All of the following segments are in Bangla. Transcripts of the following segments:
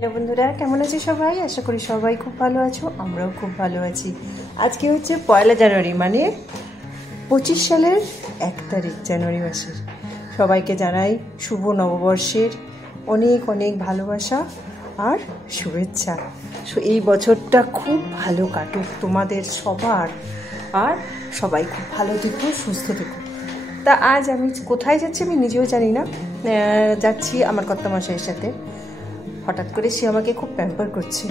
হ্যালো বন্ধুরা, কেমন আছো সবাই? আশা করি সবাই খুব ভালো আছো, আমরাও খুব ভালো আছি। আজকে হচ্ছে 1 জানুয়ারি, মানে 25 সালের 1 তারিখ জানুয়ারি মাসের। সবাইকে জানাই শুভ নববর্ষের অনেক অনেক ভালোবাসা আর শুভেচ্ছা। এই বছরটা খুব ভালো কাটুক তোমাদের সবার, আর সবাই খুব ভালো থেকো, সুস্থ থেকো। তা আজ আমি কোথায় যাচ্ছি আমি নিজেও জানি না। যাচ্ছি আমার কর্তামশাইয়ের সাথে। হঠাৎ করে সে আমাকে খুব প্যাম্পার করছে,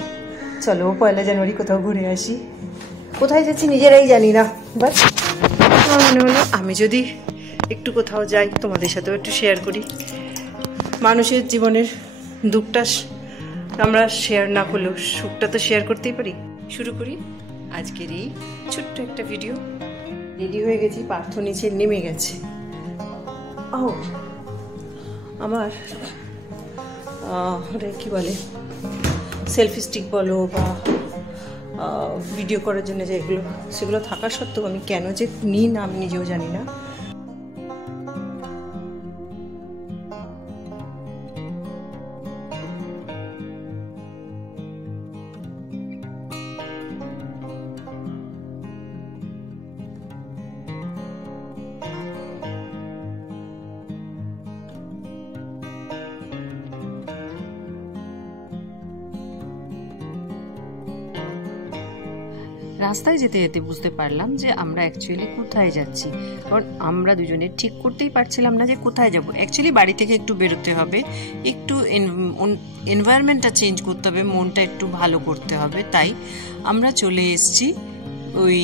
চলো 1 জানুয়ারি কোথাও ঘুরে আসি। কোথায় যাচ্ছি নিজেরাই জানি না, বাট আমার মনে হলো আমি যদি একটু কোথাও যাই তোমাদের সাথেও একটু শেয়ার করি। মানুষের জীবনের দুঃখটা আমরা শেয়ার না করলেও সুখটা তো শেয়ার করতেই পারি। শুরু করি আজকের এই ছোট্ট একটা ভিডিও। রেডি হয়ে গেছি, পার্থ নিচে নেমে গেছে। ও আমার ওটা কী বলে, সেলফি স্টিক বলো বা ভিডিও করার জন্য যেগুলো, সেগুলো থাকা সত্ত্বেও আমি কেন যে নিই না আমি নিজেও জানি না। রাস্তায় যেতে যেতে বুঝতে পারলাম যে আমরা অ্যাকচুয়ালি কোথায় যাচ্ছি, কারণ আমরা দুজনে ঠিক করতেই পারছিলাম না যে কোথায় যাব। অ্যাকচুয়ালি বাড়ি থেকে একটু বেরোতে হবে, একটু এনভায়রনমেন্টটা চেঞ্জ করতে হবে, মনটা একটু ভালো করতে হবে। তাই আমরা চলে এসেছি ওই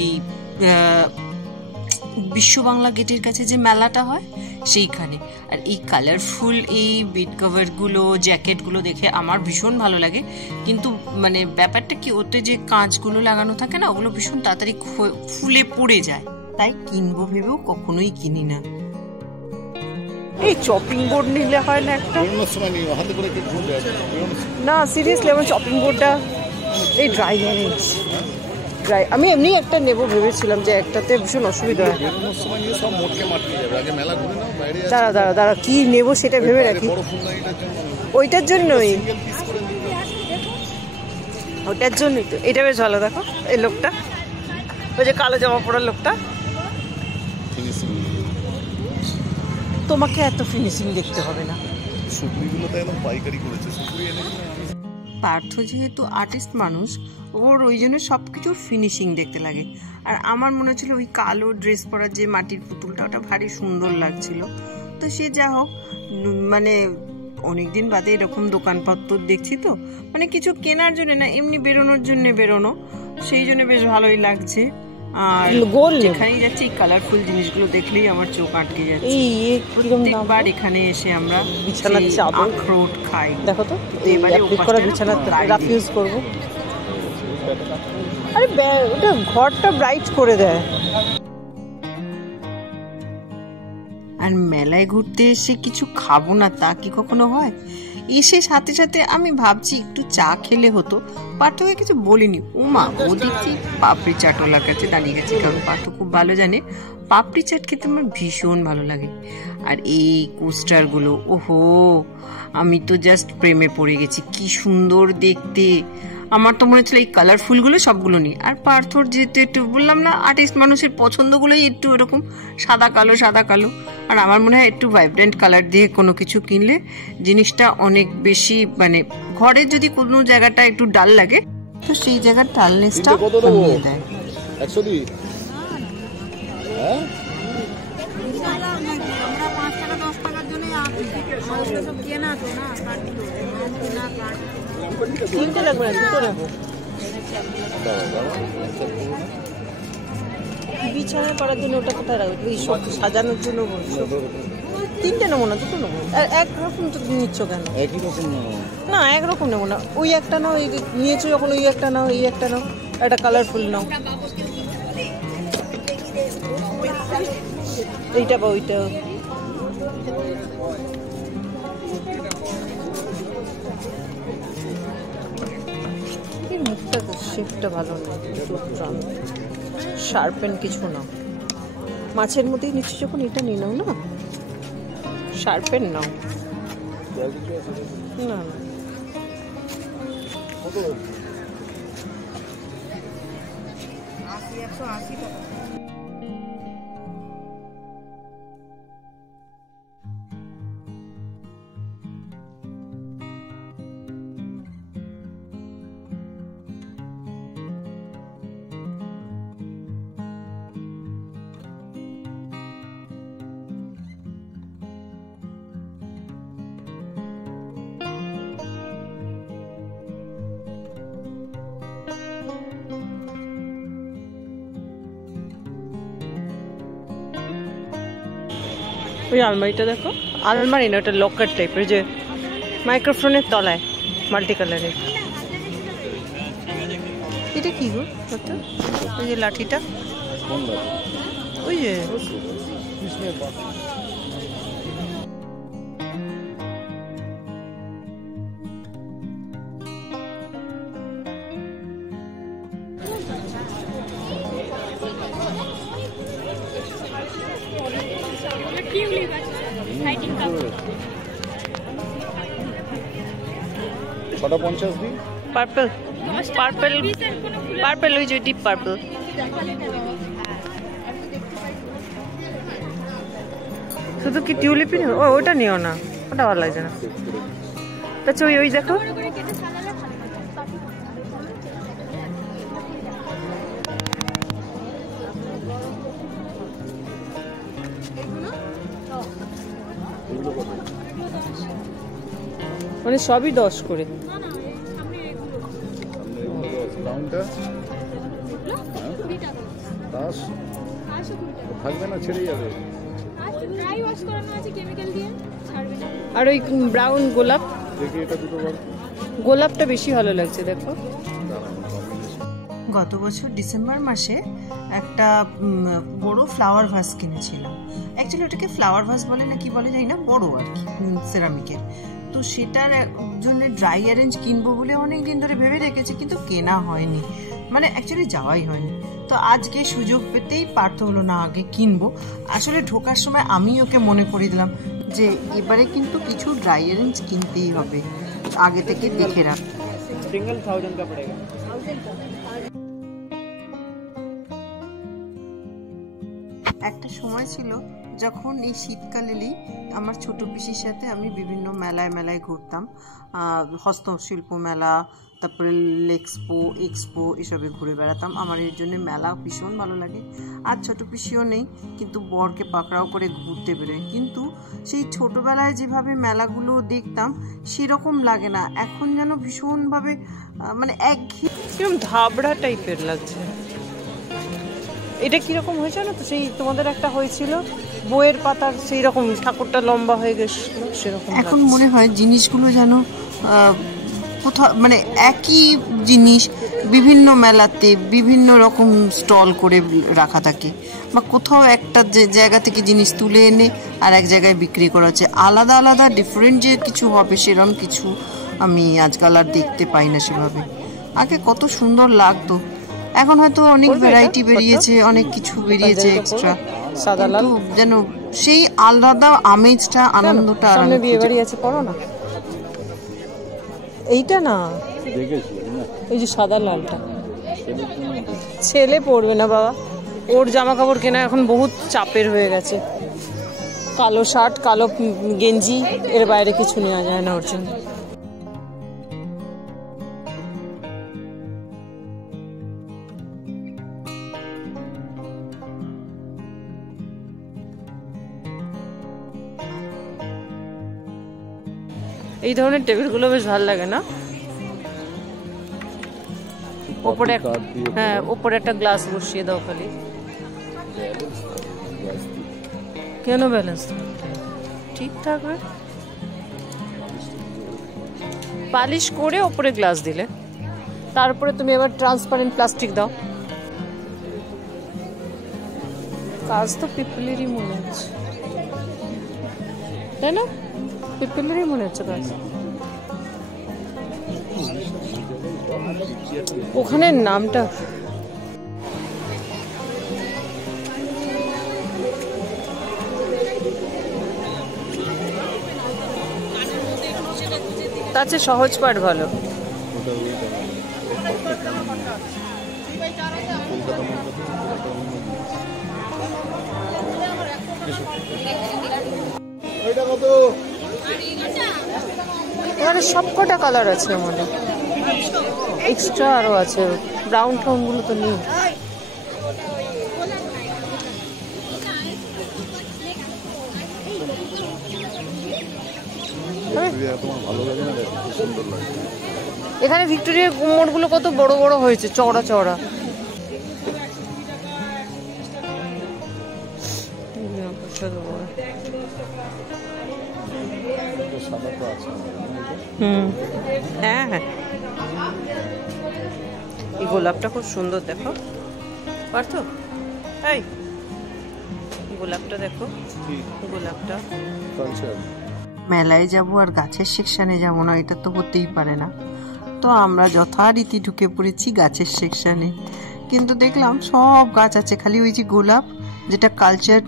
বিশ্ব বাংলা গেটের কাছে যে মেলাটা হয় সেইখানে। আর এই কালারফুল এই বেড কভারগুলো, জ্যাকেটগুলো দেখে আমার ভীষণ ভালো লাগে। কিন্তু মানে ব্যাপারটা কি, ওতে যে কাঁচগুলো লাগানো থাকে না, ওগুলো ভীষণ তাড়াতাড়ি ফুলে পড়ে যায়। তাই কিনবো ভেবেও কখনোই কিনি না। এই চপিং বোর্ড নিলে হয় না একটা? না সিরিয়াসলি, আমার চপিং বোর্ডটা এই ড্রাই আমি এমনি একটা নেব ভেবেছিলাম, যে একটাতে ভীষণ অসুবিধা হয়। দাঁড়া কি নেব সেটা ভেবে রাখি। ওইটার জন্যই তো এটা বেশ ভালো। দেখো এই লোকটা, ওই যে কালো জামা পরা লোকটা, তোমাকে এত ফিনিশিং দেখতে হবে না। পার্থ যেহেতু আর্টিস্ট মানুষ, ওর ওই জন্য সব কিছুর ফিনিশিং দেখতে লাগে। আর আমার মনে হচ্ছিল ওই কালো ড্রেস পরার যে মাটির পুতুলটা, ওটা ভারী সুন্দর লাগছিল। তো সে যা হোক, মানে অনেকদিন বাদে এরকম দোকানপত্র দেখছি, তো মানে কিছু কেনার জন্য না, এমনি বেরোনোর জন্য বেরোনো, সেই জন্য বেশ ভালোই লাগছে। আর যেখানেই যাচ্ছি এই কালারফুল জিনিসগুলো দেখলেই আমার চোখ আটকে যাচ্ছে। প্রত্যেকবার এখানে এসে আমরা আখরোট খাই। দেখো তো এবারে বিছানা রাফিউজ করবো। আরে ওটা ঘরটা ব্রাইট করে দেয়। আর মেলায় ঘুরতে এসে কিছু খাবো না তা কি কখনো হয়? এসে সাথে সাথে আমি ভাবছি একটু চা খেলে হতো। পার্থকে কিছু বলিনি। উমা, ও দেখছি পাপড়ি চাটওয়ালার কাছে দাঁড়িয়ে গেছে, কারণ পার্থ খুব ভালো জানে পাপড়ি চাট খেতে আমার ভীষণ ভালো লাগে। আর এই কোস্টারগুলো, ওহো, আমি তো জাস্ট প্রেমে পড়ে গেছি, কি সুন্দর দেখতে। আমার তো মনে হচ্ছিল এই কালারফুলগুলো সবগুলো নিই। আর পার্থর যেহেতু একটু বললাম না, আর্টিস্ট মানুষের পছন্দগুলোই একটু এরকম সাদা কালো। আর আমার মনে হয় একটু ভাইব্রেন্ট কালার দিয়ে কোনো কিছু কিনলে জিনিসটা অনেক বেশি, মানে ঘরে যদি কোনো জায়গাটা একটু ডাল লাগে, তো সেই জায়গার ডালনেসটা কমিয়ে দেয়। কিনতে লাগবে না, দুটো নেবো। বিছানায় করার জন্য ওটা কোথায় রাখবো? এই সব সাজানোর জন্য বলছো? 3টে নেবো না, 2টো নেবো। একরকম তো নিচ্ছ কেন? না একরকম নেবো না, ওই একটা নাও, এই নিয়েছো যখন ওই একটা নাও, এই একটা নাও, একটা কালারফুল নাও। এইটা বা ওইটা। মুখটা শেপটা ভালো না, শার্পেন কিছু না। মাছের মধ্যেই নিচ্ছি যখন, এটা নিয়ে নাও না, শার্পেন নাও। না 180 টাকা। ওই আলমারিটা দেখো, আলমারি না, ওটা লকার টাইপের, যে মাইক্রোফোনের তলায় মাল্টি কালারের। এটা কি গো? ওই যে লাঠিটা, ওই যে কটা 50 দিন পার্পল, পার্পল, পার্পল, ওই যে ডিপ পার্পল। শুধু কি টিউলিপই নেই? ও ওটা নিও না, ওটা ভালো লাগছে না। আচ্ছা ওই ওই দেখো, মানে সবই 10 করে। থাকবে না, ছেড়ে যাবে। আর ওই ব্রাউন গোলাপ, দেখি এটা দুটো বার। গোলাপটা বেশি ভালো লাগছে দেখো। গত বছর ডিসেম্বর মাসে একটা বড় ফ্লাওয়ার ভাস কিনেছিলাম। অ্যাকচুয়ালি ওটাকে ফ্লাওয়ার ভাস বলে না কি বলে জানি না, বড় আর কি, সেরামিকের। তো সেটার জন্য ড্রাই অ্যারেঞ্জ কিনবো বলে অনেক দিন ধরে ভেবে রেখেছি, কিন্তু কেনা হয়নি, মানে অ্যাকচুয়ালি যাওয়াই হয়নি। তো আজকে সুযোগ পেতেই পারতে হলো না, আগে কিনবো। আসলে ঢোকার সময় আমি ওকে মনে করিয়ে দিলাম যে এবারে কিন্তু কিছু ড্রাই অ্যারেঞ্জ কিনতেই হবে, আগে থেকে দেখে রাখ। सिंगल 1000 का पड़ेगा। একটা সময় ছিল যখন এই শীতকাল এলেই আমার ছোট পিসির সাথে আমি বিভিন্ন মেলায় মেলায় ঘুরতাম, হস্তশিল্প মেলা, তারপরে এক্সপো এসবে ঘুরে বেড়াতাম। আমার এর জন্য মেলা ভীষণ ভালো লাগে। আর ছোট পিসিও নেই, কিন্তু বরকে পাকড়াও করে ঘুরতে বেরোয়। কিন্তু সেই ছোটবেলায় যেভাবে মেলাগুলো দেখতাম সেরকম লাগে না এখন, যেন ভীষণভাবে মানে কিরকম ধাবড়া টাইপের লাগছে। এটা কিরকম হয়েছে না তো, সেই তোমাদের একটা হয়েছিল বইয়ের পাতার, সেই রকম ঠাকুরটা লম্বা হয়ে গেছিল সেরকম। এখন মনে হয় জিনিসগুলো যেন কোথাও মানে একই জিনিস বিভিন্ন মেলাতে বিভিন্ন রকম স্টল করে রাখা থাকে, বা কোথাও একটা জায়গা থেকে জিনিস তুলে এনে আর এক জায়গায় বিক্রি করা হচ্ছে। আলাদা আলাদা ডিফারেন্ট যে কিছু হবে সেরকম কিছু আমি আজকাল আর দেখতে পাই না সেভাবে। আগে কত সুন্দর লাগতো, এখন হয়তো অনেক ভ্যারাইটি বেরিয়েছে, অনেক কিছু বেরিয়েছে এক্সট্রা, কিন্তু যেন সেই আলাদা আমেজটা, আনন্দটা। সামনে বিয়ে বাড়ি আছে, পড়ো না এইটা না, এই যে সাদা লালটা। ছেলে পড়বে না বাবা, ওর জামা কাপড় কেনা এখন বহুত চাপের হয়ে গেছে। কালো শার্ট, কালো গেঞ্জি, এর বাইরে কিছু নেওয়া যায় না ওর জন্য। এই ধরনের টেবিলগুলো বেশ ভালো লাগে না? ওপরে হ্যাঁ, ওপরে একটা গ্লাস বসিয়ে দাও খালি। কেন ব্যালেন্স ঠিক থাকবে? পালিশ করে ওপরে গ্লাস দিলে, তারপরে তুমি এবার ট্রান্সপারেন্ট প্লাস্টিক দাও। কাজ তো পিপলেরই মনে হচ্ছে, তাই না? পিপলেরই মনে হচ্ছে কাজ। ওখানে নামটা তার চেয়ে সহজ পাঠ ভালো। ওটা ওইটা ভালো। কলকাতা ওইটা কত? এখানে সব কটা কালার আছে মনে, এক্সট্রা আরো আছে, ব্রাউন টাউন গুলো তো নেই। তোমার ভালো লাগে না? দেখো খুব সুন্দর লাগে। এখানে ভিক্টোরিয়ার মোড়গুলো কত বড় বড় হয়েছে, চওড়া চওড়া। সাদা তো আছে। হ্যাঁ হ্যাঁ, এই গোলাপটা খুব সুন্দর, দেখো পারতো। এই গোলাপটা দেখো, গোলাপটা। মেলায় যাব আর গাছের সেকশানে যাব না, এটা তো হতেই পারে না। তো আমরা যথারীতি ঢুকে পড়েছি গাছের সেকশানে, কিন্তু দেখলাম সব গাছ আছে, খালি ওই যে গোলাপ, যেটা কালচার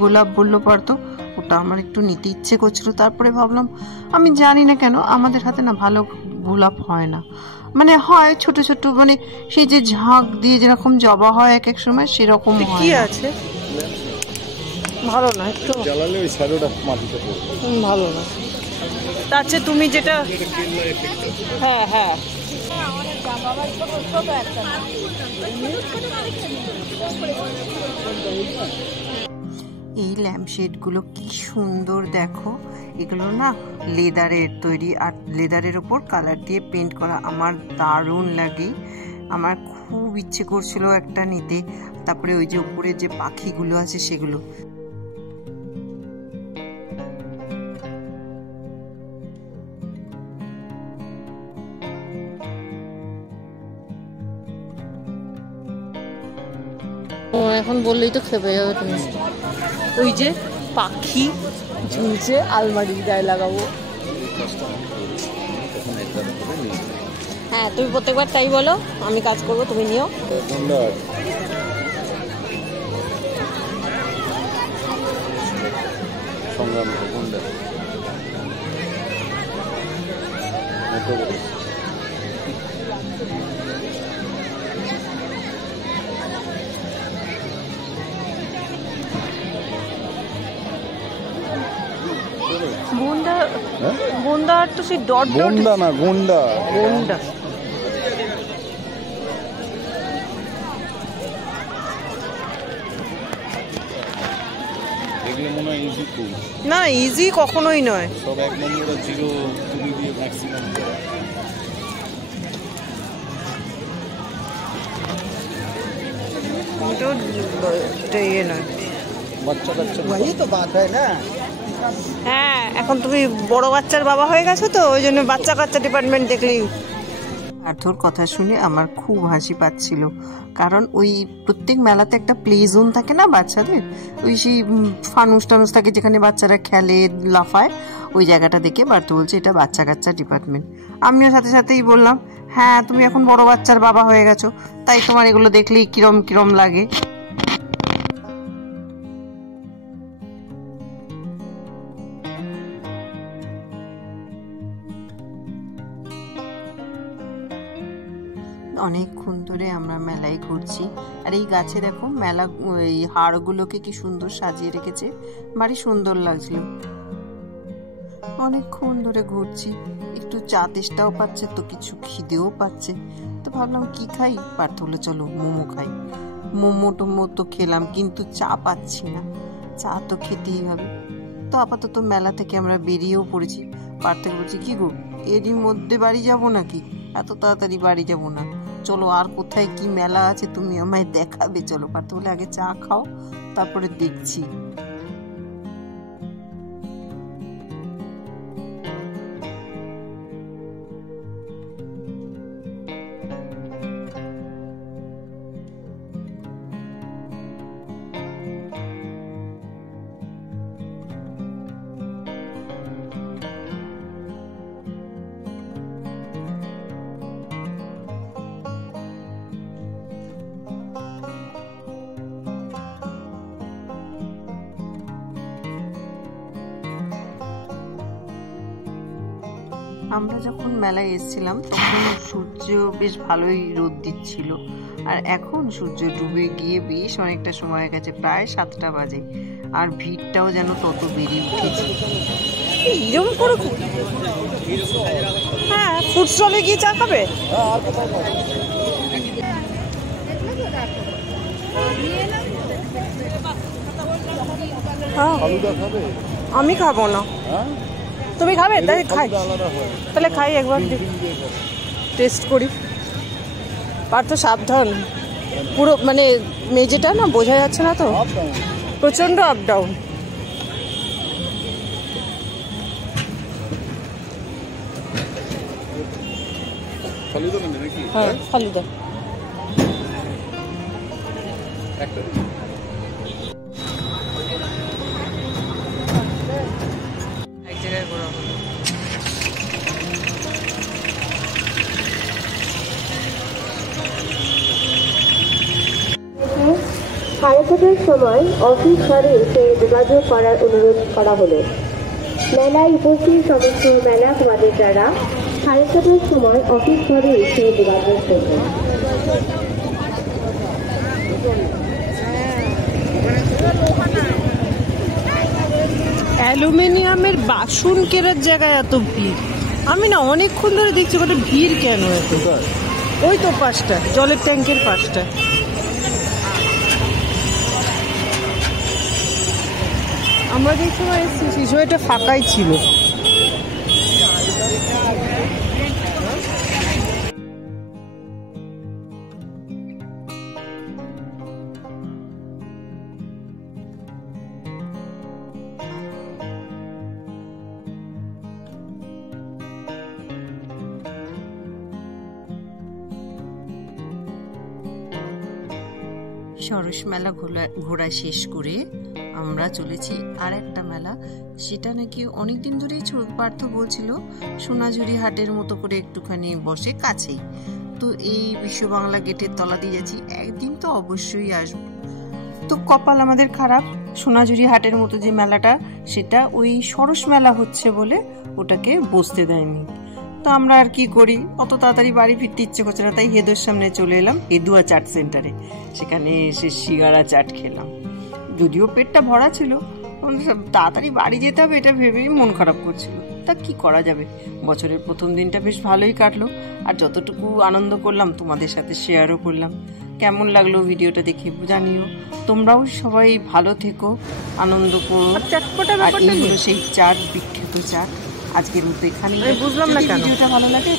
গোলাপ বললো পারতো, ওটা আমার একটু নিতে ইচ্ছে করছিল। তারপরে ভাবলাম, আমি জানি না কেন আমাদের হাতে না ভালো গোলাপ হয় না, মানে হয় ছোট ছোট, মানে সেই যে ঝাঁক দিয়ে যেরকম জবা হয় এক এক সময় সেরকম কি আছে, ভালো না, একটু জ্বালালে ওই শ্যাডোটা মাটিতে পড়বে, ভালো না। তার চেয়ে তুমি যেটা, হ্যাঁ হ্যাঁ, এই ল্যাম্পশেডগুলো কি সুন্দর দেখো, এগুলো না লেদারের তৈরি, আর লেদারের ওপর কালার দিয়ে পেন্ট করা, আমার দারুণ লাগে। আমার খুব ইচ্ছে করছিল একটা নিতে। তারপরে ওই যে উপরে যে পাখিগুলো আছে সেগুলো, এখন বললেই তো খেপে যাবে তুমি। ওই যে পাখি ঝুলছে, আলমারি গায়ে লাগাবো। হ্যাঁ, তুমি প্রত্যেকবার তাই বলো, আমি কাজ করবো, তুমি নিও। সংগ্রাম গোন্ডা, গোন্ডা আর তো সেই ডট ডট, গোন্ডা না গোন্ডা, গোন্ডা। এগুলো মনে হয় ইজি খুব না, ইজি কখনোই নয়, সব এক নম্বরে জিরো তুলি দিয়ে ম্যাক্সিমাম করা। বাচ্চা কাচ্চা वही तो बात है ना। হ্যাঁ, এখন তুমি বড় বাচ্চার বাবা হয়ে গেছো তো, ওই জন্য বাচ্চা কাচ্চা ডিপার্টমেন্ট দেখলেই। পার্থর কথা শুনে আমার খুব হাসি পাচ্ছিল, কারণ ওই প্রত্যেক মেলাতে একটা প্লে জোন থাকে না বাচ্চাদের, ওই সেই ফানুস টানুস থাকে যেখানে বাচ্চারা খেলে লাফায়, ওই জায়গাটা দেখে পার্থ বলছে এটা বাচ্চা কাচ্চা ডিপার্টমেন্ট। আমিও সাথে সাথেই বললাম, হ্যাঁ তুমি এখন বড় বাচ্চার বাবা হয়ে গেছো, তাই তোমার এগুলো দেখলেই কিরম কিরম লাগে। অনেকক্ষণ ধরে আমরা মেলায় ঘুরছি, আর এই গাছে দেখো মেলা, এই হাড়গুলোকে কি সুন্দর সাজিয়ে রেখেছে, ভারী সুন্দর লাগছিল। অনেকক্ষণ ধরে ঘুরছি, একটু চা তেষ্টাও পাচ্ছে তো, কিছু খিদেও পাচ্ছে, তো ভাবলাম কি খাই। পার্থ বলে চলো মোমো খাই। মোমো টোমো তো খেলাম, কিন্তু চা পাচ্ছি না, চা তো খেতেই হবে। তো আপাতত মেলা থেকে আমরা বেরিয়েও পড়েছি। পার্থ বলছি, কি গো এরই মধ্যে বাড়ি যাব নাকি? এত তাড়াতাড়ি বাড়ি যাব না, চলো আর কোথায় কি মেলা আছে তুমি আমায় দেখাবে, চলো। পার্থ বলে আগে চা খাও, তারপরে দেখছি। আমরা যখন মেলায় এসেছিলাম তখন সূর্য বেশ ভালোই রোদ দিচ্ছিল, আর এখন সূর্য ডুবে গিয়ে বেশ অনেকটা সময় হয়ে গেছে, প্রায় 7টা বাজে, আর ভিড়টাও যেন তত বেড়ে উঠেছে। এরকম করে হ্যাঁ, ফুড স্টলে গিয়ে চা খাবে? হ্যাঁ, ফালুদা খাবে? আমি খাবো না। হ্যাঁ, তুমি খাবে? তাই খাই, আলাদা হয়। তাহলে খাই একবার, টেস্ট করি। পার্থ সাবধান, পুরো মানে মেঝেটা না বোঝা যাচ্ছে না তো, আপ ডাউন। প্রচণ্ড আপ ডাউন। ফালুদা নেবে নাকি? হ্যাঁ, ফালুদা। একটা এক জায়গায় ঘোরা হলো। সাড়ে 6টার সময় অফিস ঘরে এসে যোগাযোগ করার অনুরোধ করা হলো। মেলায় উপস্থিত সমস্ত মেলা কর্মচারীরা 6:30টার সময় অফিস ঘরে এসে যোগাযোগ করবেন। অ্যালুমিনিয়ামের বাসন কেনার জায়গায় এত ভিড়, আমি না অনেকক্ষণ ধরে দেখছি ওখানে ভিড় কেন এত? ওই তো পাশটা, জলের ট্যাঙ্কের পাশটা। আমরা যে সময় এসেছি সেই সময়টা ফাঁকাই ছিল। সরস মেলা ঘোরা শেষ করে আমরা চলেছি আর একটা মেলা, সেটা নাকি অনেকদিন ধরেই পার্থ বলছিল সোনাঝুরি হাটের মতো করে একটুখানি বসে কাছেই। তো এই বিশ্ব বাংলা গেটের তলা দিয়ে যাচ্ছি, একদিন তো অবশ্যই আসবো। তো কপাল আমাদের খারাপ, সোনাঝুরি হাটের মতো যে মেলাটা সেটা ওই সরস মেলা হচ্ছে বলে ওটাকে বসতে দেয়নি। তো আমরা আর কি করি, অত তাড়াতাড়ি বাড়ি ফিরতে ইচ্ছে করছে না, তাই হেদুর সামনে চলে এলাম হেদুয়া চাট সেন্টারে। সেখানে এসে সিঙ্গারা চাট খেলাম, যদিও পেটটা ভরা ছিল, তাড়াতাড়ি বাড়ি যেতে হবে এটা ভেবেই মন খারাপ করছিল। তা কি করা যাবে, বছরের প্রথম দিনটা বেশ ভালোই কাটলো, আর যতটুকু আনন্দ করলাম তোমাদের সাথে শেয়ারও করলাম। কেমন লাগলো ভিডিওটা দেখে জানিও। তোমরাও সবাই ভালো থেকো, আনন্দ করো। আর এই হলো সেই চাট, বিখ্যাত চাট। আজকের মতো এখানেই। বুঝলাম না কেন ভিডিওটা ভালো লাগে